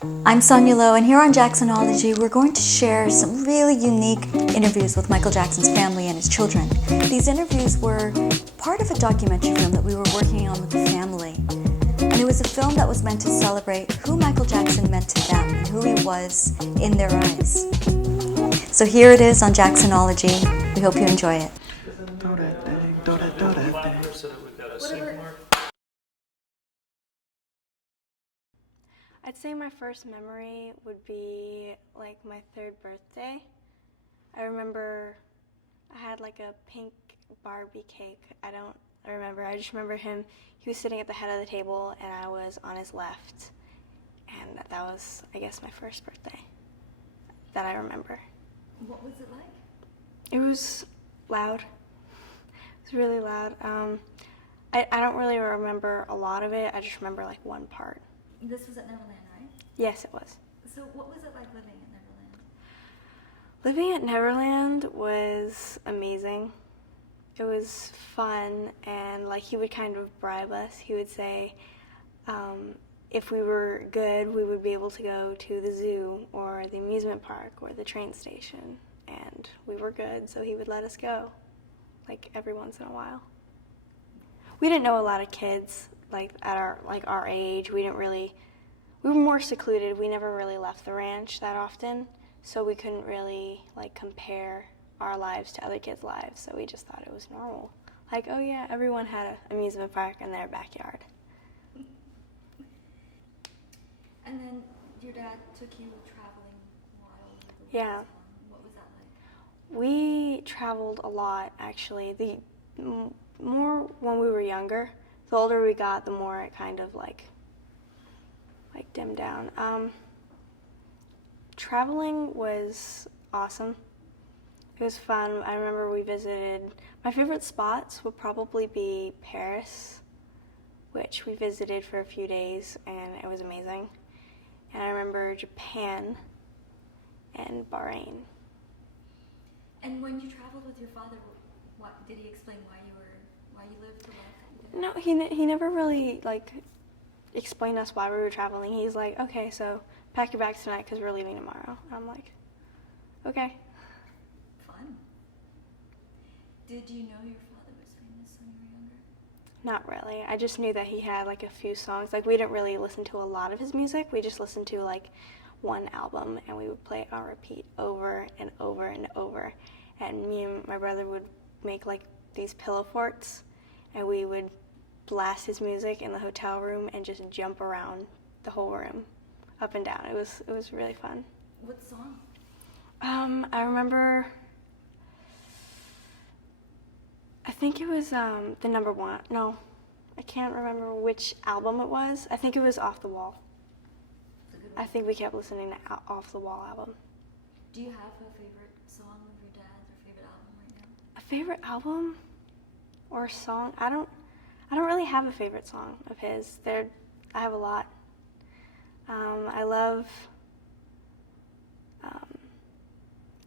I'm Sonia Lowe, and here on Jacksonology, we're going to share some really unique interviews with Michael Jackson's family and his children. These interviews were part of a documentary film that we were working on with the family. And it was a film that was meant to celebrate who Michael Jackson meant to them and who he was in their eyes. So here it is on Jacksonology. We hope you enjoy it. I'd say my first memory would be like my third birthday. I remember I had like a pink Barbie cake. I just remember he was sitting at the head of the table and I was on his left. And that was, I guess, my first birthday that I remember. What was it like? It was loud. It was really loud. I don't really remember a lot of it. I just remember like one part. This was at Neverland, right? Yes, it was. So what was it like living at Neverland? Living at Neverland was amazing. It was fun, and like he would kind of bribe us. He would say if we were good, we would be able to go to the zoo or the amusement park or the train station, and we were good, so he would let us go, like every once in a while. We didn't know a lot of kids like at our age. We were more secluded. We never really left the ranch that often, so we couldn't really like compare our lives to other kids' lives, so we just thought it was normal. Like, oh yeah, everyone had an amusement park in their backyard. And then your dad took you traveling while Yeah. What was that like? We traveled a lot, actually. The more when we were younger. The older we got, the more it kind of like dimmed down. Traveling was awesome. It was fun. I remember we visited, my favorite spots would probably be Paris, which we visited for a few days, and it was amazing. And I remember Japan and Bahrain. And when you traveled with your father, what did he explain why you lived the life that you did? No, he never really like explained us why we were traveling. He's like, okay, so pack your bags tonight because we're leaving tomorrow. And I'm like, okay. Fun. Did you know your father was famous when you were younger? Not really. I just knew that he had like a few songs. Like we didn't really listen to a lot of his music. We just listened to like one album and we would play it on repeat over and over and over. And me and my brother would make like these pillow forts and we would blast his music in the hotel room and just jump around the whole room, up and down. It was really fun. What song? I remember, I think it was the number one. No, I can't remember which album it was. I think it was Off the Wall. I think we kept listening to Off the Wall album. Do you have a favorite song of your dad's or favorite album right now? A favorite album or song? I don't really have a favorite song of his. I have a lot. I love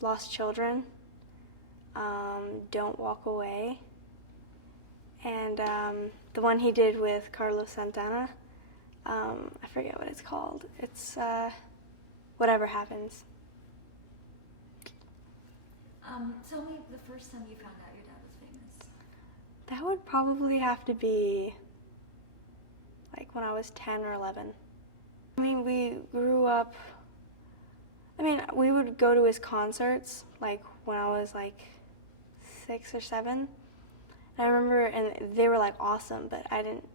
Lost Children, Don't Walk Away, and the one he did with Carlos Santana. I forget what it's called. It's Whatever Happens. Tell me the first time you found out your dad was famous. That would probably have to be like when I was 10 or 11. I mean, we grew up, we would go to his concerts like when I was like 6 or 7. And I remember, and they were like awesome, but I didn't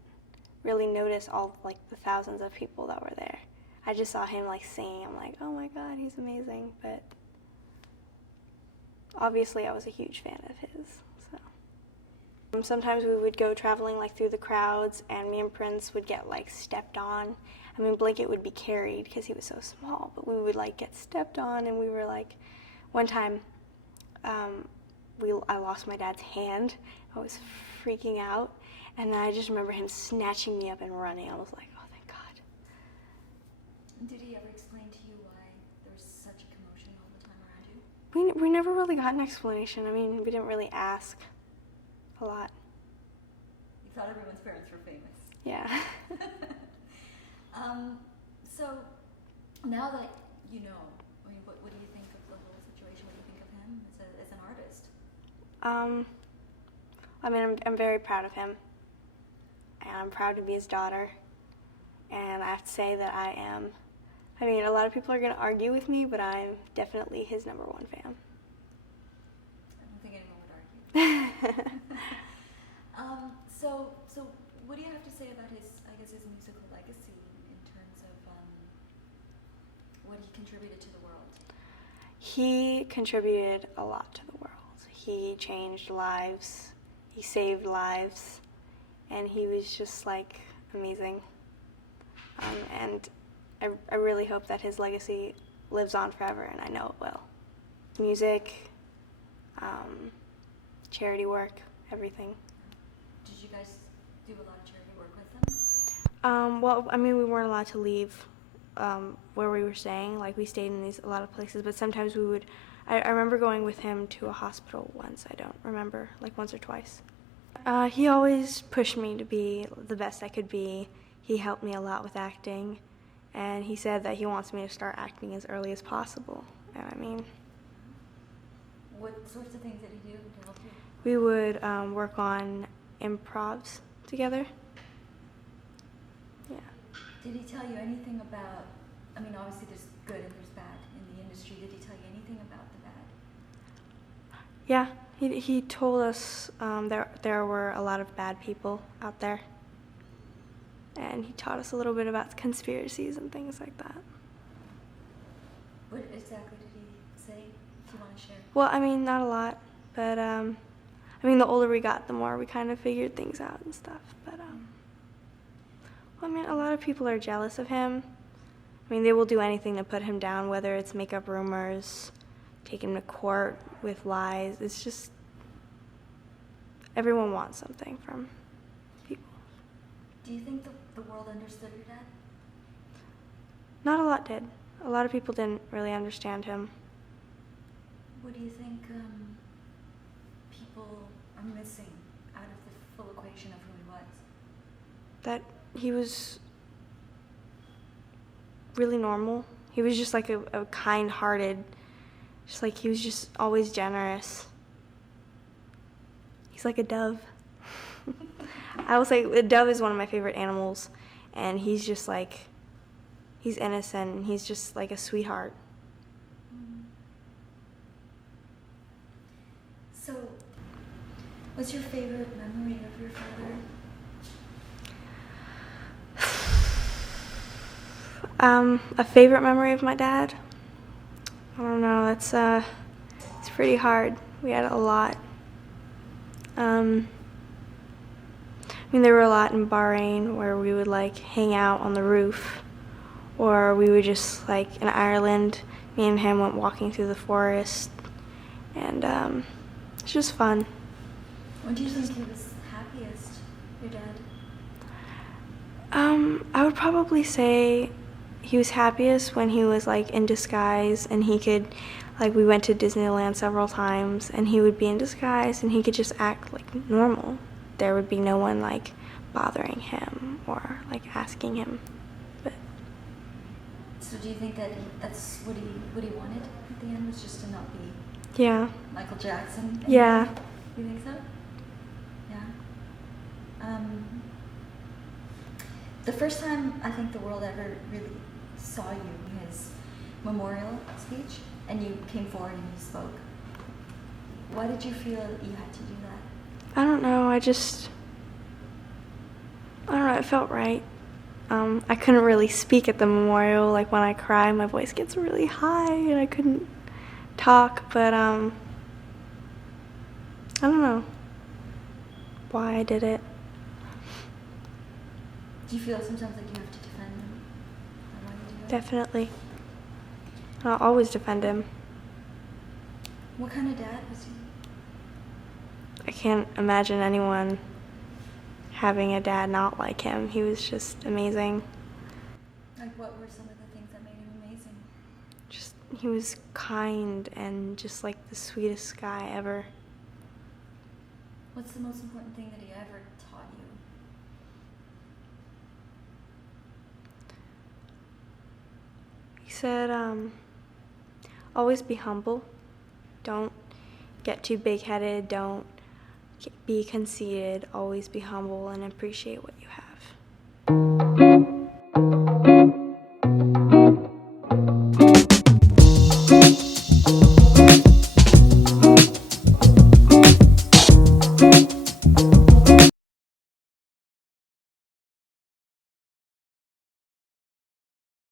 really notice all like the thousands of people that were there. I just saw him like singing. I'm like, oh my God, he's amazing. But obviously I was a huge fan of his. So sometimes we would go traveling like through the crowds and me and Prince would get like stepped on. Blanket would be carried because he was so small, but we would like get stepped on and we were like, one time I lost my dad's hand. I was freaking out and I just remember him snatching me up and running. I was like, oh thank God. Did he ever explain to you why there was such a commotion all the time around you? We never really got an explanation. We didn't really ask a lot. You thought everyone's parents were famous. Yeah. So Now that you know, I mean, what do you think of the whole situation? What do you think of him as an artist? I mean, I'm very proud of him, and I'm proud to be his daughter, and I have to say that I mean, a lot of people are going to argue with me, but I'm definitely his #1 fan. I don't think anyone would argue. So what do you have to say about his musical legacy in terms of what he contributed to the world? He contributed a lot to the world. He changed lives, he saved lives, and he was just like amazing. And I really hope that his legacy lives on forever, and I know it will. Music, charity work, everything. Did you guys do a lot of charity work with them? Well, I mean, we weren't allowed to leave where we were staying. Like, we stayed in a lot of places, but sometimes we would. I remember going with him to a hospital once. I don't remember, like once or twice. He always pushed me to be the best I could be. He helped me a lot with acting, and he said that he wants me to start acting as early as possible. And I mean, what sorts of things did he do to help you? We would work on improvs together. Yeah. Did he tell you anything about, I mean, obviously there's good and there's bad in the industry. Did he tell you anything about the bad? Yeah, he told us there were a lot of bad people out there. And he taught us a little bit about conspiracies and things like that. What exactly did he say, if you want to share? Well, I mean, not a lot, but I mean, the older we got, the more we kind of figured things out and stuff. But well, I mean, a lot of people are jealous of him. I mean, they will do anything to put him down, whether it's make up rumors, take him to court with lies. It's just everyone wants something from people. Do you think the world understood your dad? Not a lot did. A lot of people didn't really understand him. What do you think people are missing out of the full equation of who he was? That he was really normal. He was just like a kind-hearted, just like he was just always generous. He's like a dove. I will say a dove is one of my favorite animals, and he's just like, he's innocent, and he's just like a sweetheart. So, what's your favorite memory of your father? A favorite memory of my dad? I don't know, it's pretty hard. We had a lot. I mean, there were a lot in Bahrain where we would like hang out on the roof, or we would just like in Ireland, me and him went walking through the forest, and it's just fun. When do you think he was happiest, your dad? I would probably say he was happiest when he was like in disguise, and he could, like, we went to Disneyland several times, and he would be in disguise and he could just act like normal. There would be no one like bothering him or like asking him. But so do you think that that's what he wanted at the end, was just to not be Michael Jackson? Yeah. You think so? Yeah. The first time I think the world ever really saw you, his memorial speech, and you came forward and you spoke. Why did you feel you had to do that? I don't know, I don't know, it felt right. I couldn't really speak at the memorial. Like, when I cry, my voice gets really high and I couldn't talk, but I don't know why I did it. Do you feel sometimes like you have to defend him? Why you do it? Definitely. I'll always defend him. What kind of dad was he? I can't imagine anyone having a dad not like him. He was just amazing. Like, what were some of the things that made him amazing? Just, he was kind and just like the sweetest guy ever. What's the most important thing that he ever taught you? said, always be humble. Don't get too big-headed. Don't be conceited. Always be humble and appreciate what you have.